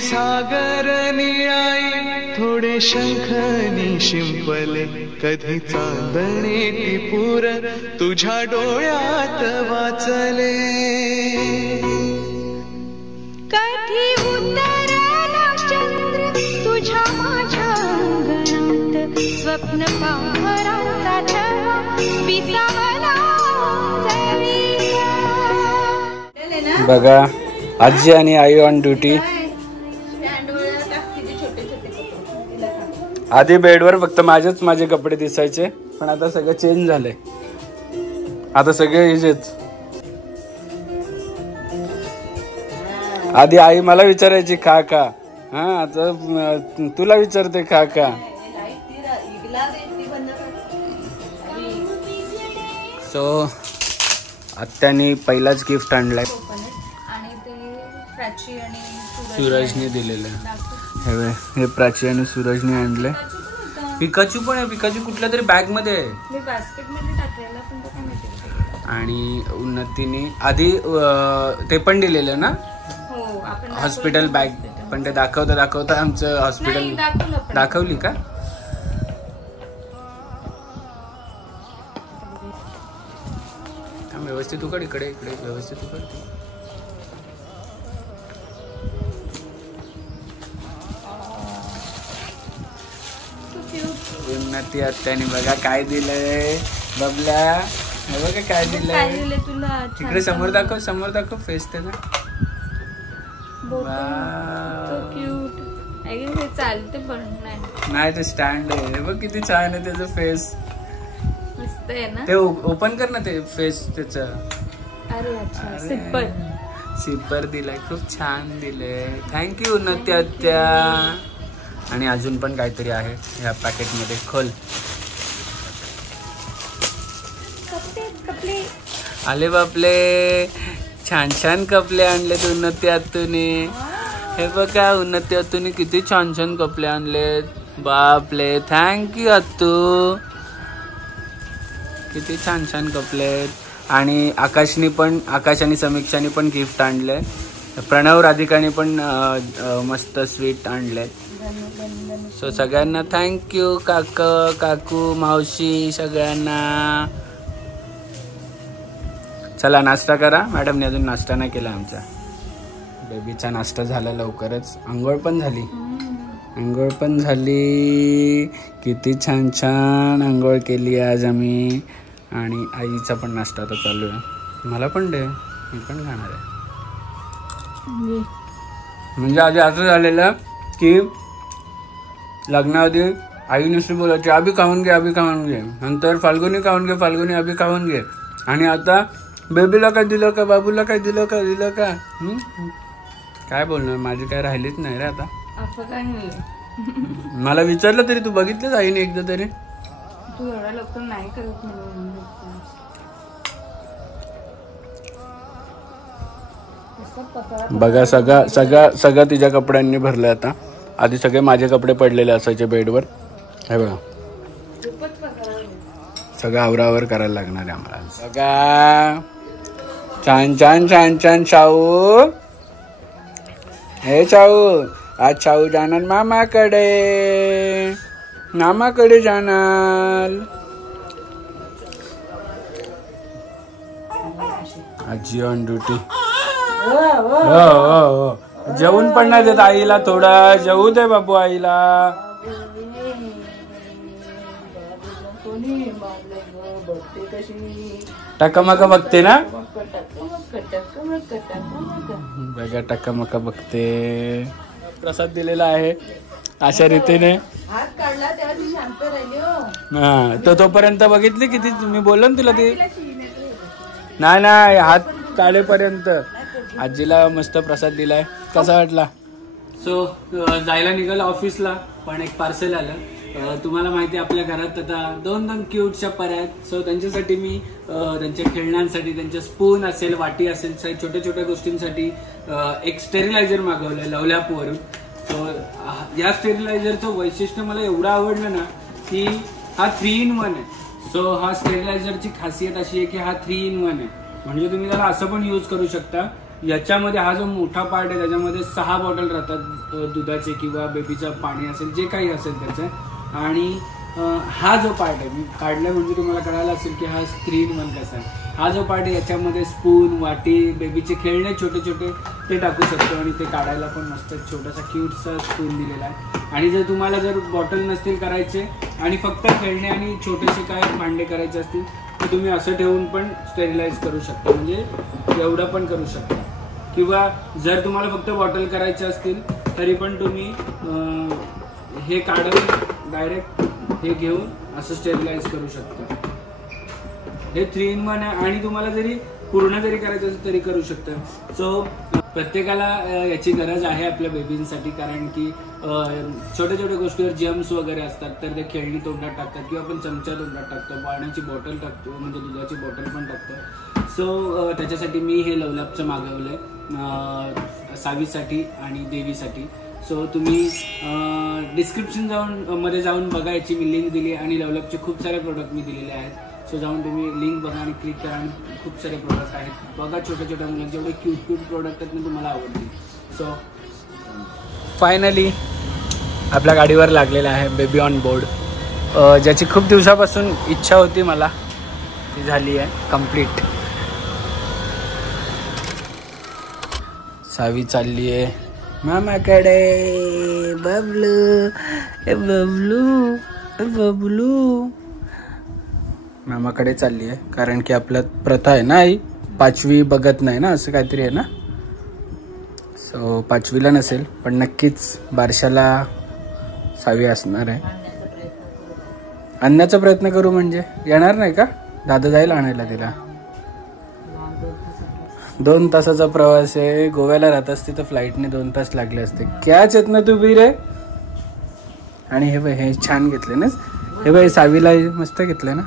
सागर निळाई थोडे शंखनी शिंपले कधी चांदणे टिपूर तुझ्या डोळ्यात वाचले कधी उतरला चंद्र तुझ्या माझ्या अंगणात स्वप्न पांघराचा छवा विसावला बघा आजी आणि आई ऑन ड्युटी. आधी बेडवर फक्त माझे कपडे दिसायचे पण आता सगळं चेंज झालंय. आता सगळे हेच. आधी आई मला विचारायची खा का, हा आता तुला विचारते खा का. सो आत्यानी पहिलाच गिफ्ट आणलाय सूरजने दिलेलं. हे प्राची आणि सूरजने आणले. पिकाचू पण आहे. पिकाचू कुठल्या तरी बॅग मध्ये आहे आणि उन्नतीने आधी ते पण दिलेलं ना हॉस्पिटल बॅग. पण ते दाखवता आमचं हॉस्पिटल दाखवली का. व्यवस्थित उकड इकडे व्यवस्थित उकड. उन्नती आत्याने बघा काय दिलंय बबल्या. बघा काय दिलंय तुला. तिकडे समोर दाखव फेस त्याचा. चालते पण नाही ते स्टँड आहे बघ किती छान आहे त्याचं फेस. मस्त आहे ना. ते ओपन कर ना ते फेस त्याचं. अरे अच्छा सिपर दिलाय खूप छान दिलंय. थँक्यू उन्नती आत्या. आणि अजून पण काहीतरी आहे ह्या पॅकेट मध्ये. खोल. कपडे आले बापले. छान कपडे आणलेत उन्नती आत्तूने. हे बघा उन्नती आत्तूने किती छान कपडे आणलेत. बापले थँक्यू आत्तू. किती छान कपडे आहेत. आणि आकाश आणि समीक्षाने पण गिफ्ट आणले. प्रणव राधिकाने पण मस्त स्वीट आणले. सो सगळ्यांना थँक्यू काकू मावशी सगळ्यांना. चला नाश्ता करा. मॅडमने अजून नाश्ता नाही केला आमचा. बेबीचा नाश्ता झाला लवकरच. आंघोळ पण झाली. किती छान आंघोळ केली आज आम्ही. आणि आईचा पण नाश्ता आता चालू आहे. मला पण दे मी पण खाणार आहे. म्हणजे आधी असं झालेलं की लग्नाआधी आई नुसती बोलायची अभि खाऊन घे. नंतर फाल्गुनी खाऊन घे अभि खाऊन घे. आणि आता बेबीला काय दिलं का बाबूला काय दिलं का. काय बोलणार. माझी काय राहिलीच नाही रे आता. मला विचारलं तरी तू बघितलंच आईने एकदा तरी. तू एवढा लवकर नाही करत. बघा सगळं तिच्या कपड्यांनी भरलंय आता. आधी सगळे माझे कपडे पडलेले असायचे बेडवर. हे बघा सगळं आवरावर करायला लागणार आहे आम्हाला. बघा छान शाहू. हे शाहू आज शाहू जाणार मामाकडे जाणार. आजी ऑन ड्युटी. हो जेवून पण नाही देत आईला. थोडा जेवू दे बाबू आईला. टकामका बघते ना. बघा टकामका बघते. प्रसाद दिलेला आहे अशा रीतीने. हा तोपर्यंत बघितली किती. मी बोललो ना तुला ती. नाही हात काढेपर्यंत. आजीला मस्त प्रसाद दिलाय. कसा वाटला. सो जायला निघाल ऑफिसला पण एक पार्सल आलं. तुम्हाला माहिती आहे आपल्या घरात आता दोन क्यूटच्या पऱ्या आहेत. सो त्यांच्यासाठी मी त्यांच्या खेळण्यांसाठी त्यांच्या स्पून असेल वाटी असेल छोट्या गोष्टींसाठी एक स्टेरिलायझर मागवलंय लवलॅपवरून. सो या स्टेरिलायझरचं वैशिष्ट्य मला एवढं आवडलं ना की हा 3-in-1 आहे. सो हा स्टेरिलायझरची खासियत अशी आहे की हा 3-in-1 आहे. म्हणजे तुम्ही त्याला असं पण यूज करू शकता याच्यामध्ये हा जो मोठा पार्ट आहे त्याच्यामध्ये 6 बॉटल राहतात दुधाचे किंवा बेबीचं पाणी असेल जे काही असेल त्याचं. आणि हा जो पार्ट आहे मी काढलाय म्हणजे तुम्हाला कळायला असेल की हा 3-in-1 कसा आहे. हा जो पार्ट आहे याच्यामध्ये स्पून, वाटी, बेबीचे खेळणे छोटे छोटे ते टाकू शकतो आणि ते काढायला पण मस्त छोटासा क्यूटचा स्पून दिलेला आहे. आणि जर तुम्हाला जर बॉटल नसतील करायचे आणि फक्त खेळणे आणि छोटेसे काय भांडे करायचे असतील तर तुम्ही असं ठेवून पण स्टेरिलाइज करू शकता, म्हणजे एवढं पण करू शकता. किंवा जर तुम्हाला फक्त बॉटल करायचे असतील तरी पण तुम्ही हे काढून डायरेक्ट हे घेऊन असं स्टेरिलाइज करू शकता. हे 3-in-1 आहे आणि तुम्हाला जरी पूर्ण जरी करायचं असेल तरी करू शकता. सो प्रत्येकाला याची गरज आहे आपल्या बेबींसाठी, कारण की छोट्या छोट्या गोष्टीवर जम्स वगैरे असतात तर ते खेळणी तोंडात टाकतात किंवा आपण चमचा तोंडात टाकतो, पाण्याची बॉटल टाकतो, म्हणजे दुधाची बॉटल पण टाकतो. सो त्याच्यासाठी मी हे लवलॅपचं मागवलं आहे सावीसाठी आणि देवीसाठी. सो तुम्ही डिस्क्रिप्शन मध्ये जाऊन बघा, याची मी लिंक दिली आणि लवलॅपचे खूप सारे प्रोडक्ट मी दिलेले आहेत. सो जाऊन तुम्ही लिंक बघा आणि क्लिक करा आणि खूप सारे प्रोडक्ट आहेत बघा. छोट्या छोट्या मुलांचे जेवढे क्यूट प्रोडक्ट आहेत ना तुम्हाला आवडतील. सो फायनली आपल्या गाडीवर लागलेला आहे बेबी ऑन बोर्ड, ज्याची खूप दिवसापासून इच्छा होती मला, ती झाली आहे कम्प्लीट. सावी चालली आहे मामाकडे. बबलू बबलू बबलू मामाकडे चालली आहे, कारण की आपल्यात प्रथा आहे ना आई, 5वी बघत नाही ना, असं काहीतरी आहे ना. सो 5वीला नसेल पण नक्कीच बारशाला सावी असणार आहे. आणण्याचा प्रयत्न करू. म्हणजे येणार नाही का? दादा जाईल आणायला तिला. 2 तासाचा प्रवास आहे. गोव्याला राहत असते तर फ्लाईटने 2 तास लागले असते. क्याच येत ना तू बी रे. आणि हे बाई हे छान घेतले ना, हे बाई सावीला मस्त घेतलं ना.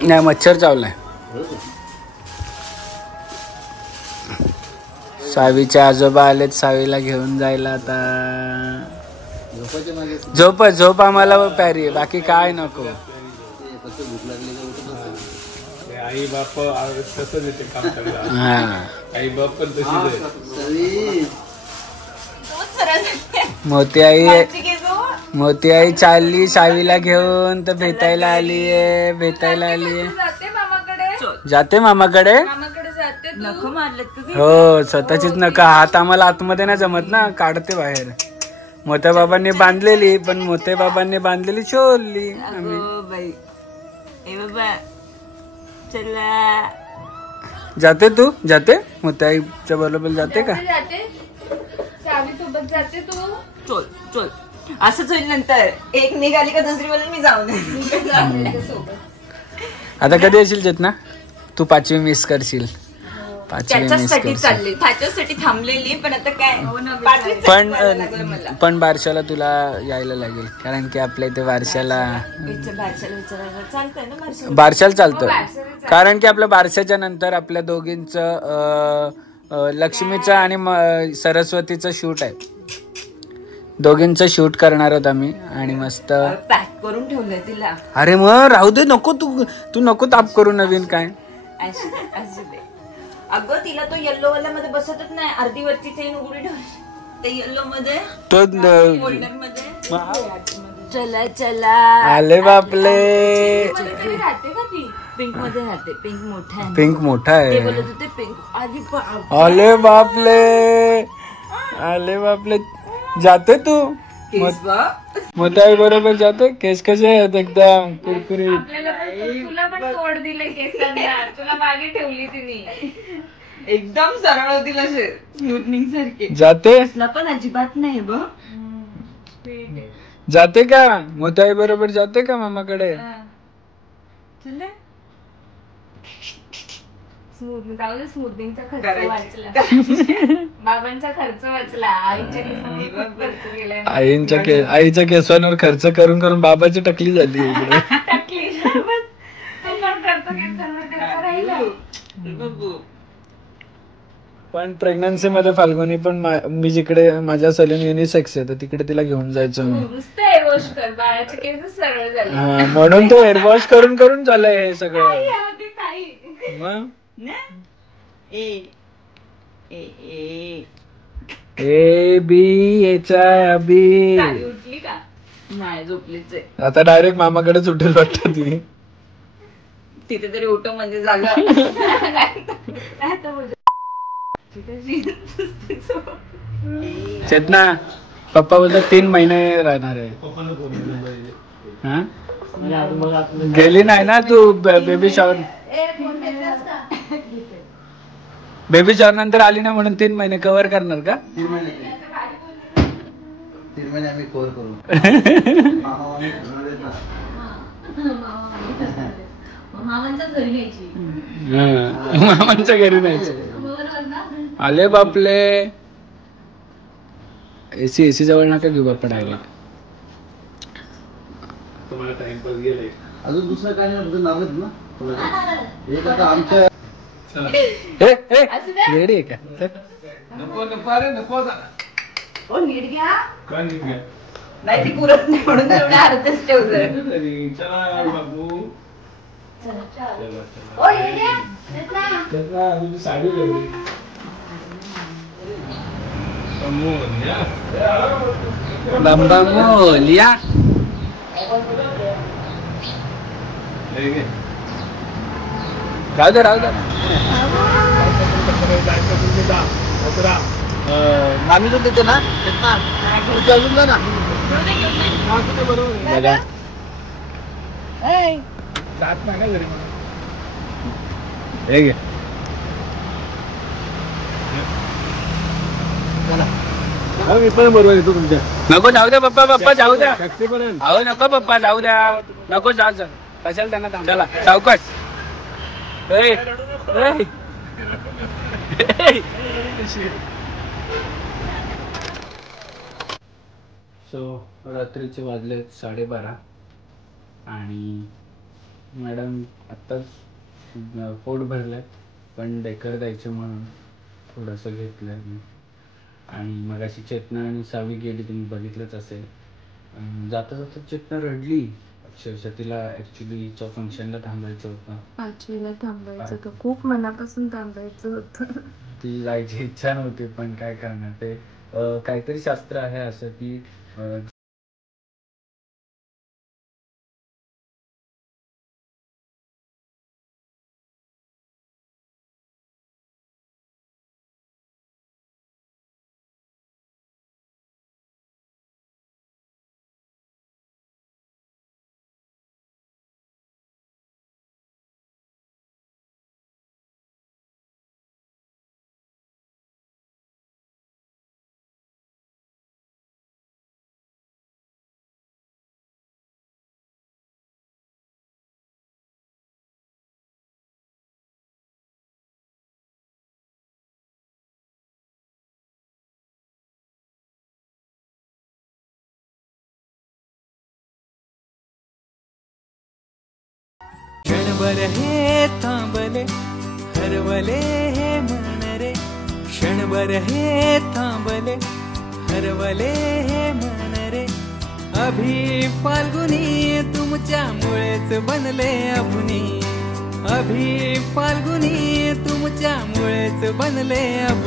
नाही मच्छर चावलाय. सावीचे आजोबा आलेत सावीला घेऊन जायला. आता झोप आम्हाला प्यारी आहे, बाकी काय नको. आई बाप तसंच येते काम करायला. हा आई बाप पण तशीच आहे. मोती आई चालली सावीला घेऊन तर भेटायला आलीये. जाते मामाकडे. हो स्वतःचीच नका. हात आम्हाला आतमध्ये नाही जमत ना, काढते बाहेर. मोठ्या बाबांनी बांधलेली, पण मोठ्या बाबांनी बांधलेली शोधली आम्ही. जाते तू? जाते मोठ्या आईच्या बरोबर जाते का? जाते तू. चल चल असंच होईल. नंतर एक निघाली का दुसरी बोलून मी जाऊ दे. आता कधी येशील चेतना? तू 5वी मिस करशील. त्याच्यासाठी थांबलेली, पण आता काय पण बारशाला तुला यायला लागेल, कारण की आपल्या इथे बारशाला चालतं. कारण की आपल्या बारशाच्या नंतर आपल्या दोघींचं लक्ष्मीचं आणि सरस्वतीचं शूट आहे. दोघींचं शूट करणार आहोत आम्ही आणि मस्त पॅक करून ठेवलंय तिला. अरे मग राहू दे, नको तू नको ताप करू. नवीन काय अगं तिला तो येल्लो वाला मध्ये बसतच नाही. अर्धी वरची चेन उघडी ठेवली ते येल्लो मध्ये, तो गोल्डन मध्ये. चला चला आले बापले. पिंक मध्ये राहते. पिंक मोठा आहे. पिंक मोठा आहे. बोलत होते पिंक. आले बापले. जाते तू मोठ्या बरोबर जाते. केस कसे आहेत? एकदम कुरकुरीत. तुला पण तोड दिले केसांना. तुला मागे ठेवली तिने. एकदम सरळ होतील असे स्मूथनिंग सारखे. जाते पण अजिबात नाही बघ. जाते का मोठ्या बरोबर? जाते का मामाकडे? जाऊ दे. स्मूथनिंगचा खर्च वाचला. बाबांचा खर्च वाचला. आईच्या केसांवर खर्च करून करून बाबाची टकली झाली. राहिला. पण प्रेग्नन्सी मध्ये फाल्गुनी पण मी जिकडे माझ्या सलून युनिसेक्स आहे तर तिकडे तिला घेऊन जायचो मी. नुसतं हेअर वॉश कर, बाळाचे केस सरळ झाले. हा, म्हणून तो हेअर वॉश करून करून झालंय हे सगळं. यामध्ये काही मग ए ए बी याच्या बी. चावी उठली का? नाही झोपलीच आहे. आता डायरेक्ट मामाकडे सुटेल वाटतं ती. तिथे तरी उठो म्हणजे जागा. काय तर बोल. चेतना पप्पा बोलतात 3 महिने राहणार आहे. हा? गेली नाही ना तू बेबी शॉवर. बेबी शॉवर नंतर आली ना म्हणून 3 महिने कव्हर करणार का? 3 महिने आम्ही कव्हर करू. मामांच्या घरी न्यायची. मामांच्या घरी नाही आले बापले. एसी जवळ नका घेऊ बाप्पा डायरेक्ट. तुम्हाला टाइमपास गेलाय. अजून दुसरं काय नाही तुझं नावच ना. एक आता आमच्या रेडी आहे का? नको नको अरे नको. ओ नीट घ्या. नाही ती पुरत नाही म्हणून तेवढं अर्धच ठेवलं. साडी बंबा मोलिया. राहू दे राहू दे. मामी जो देते ना अजून ना बघा. जात नाही ना घरी म्हणून. हे घे. मी पण बरोबर येतो तुमच्या. नको जाऊ द्या पप्पा. पप्पा जाऊ द्या. अहो नको पप्पा जाऊ द्या. नको जा कशाला त्यांना थांब. चला सावकाश. सो रात्रीचे वाजले 12:30 आणि मॅडम आत्ताच पोट भरलंय पण डेकर द्यायचं म्हणून थोडंसं घेतलंय मी. आणि मग अशी चेतना आणि सावी गेली, तुम्ही बघितलंच असेल. जाता जाता चेतना रडली अक्षरशः. तिला ऍक्च्युली हिच्या फंक्शनला थांबायचं होतं. 5वीला थांबायचं होतं. खूप मनापासून थांबायचं होतं. ती जायची इच्छा नव्हती पण काय करणार. ते काहीतरी शास्त्र आहे असं की क्षणभर हे थांबले हरवले हे मन रे. क्षणभर हे थांबले हरवले हे मन रे. अभि फाल्गुनी तुमच्यामुळेच बनले अभुनी. अभि फाल्गुनी तुमच्यामुळेच बनले अभुनी.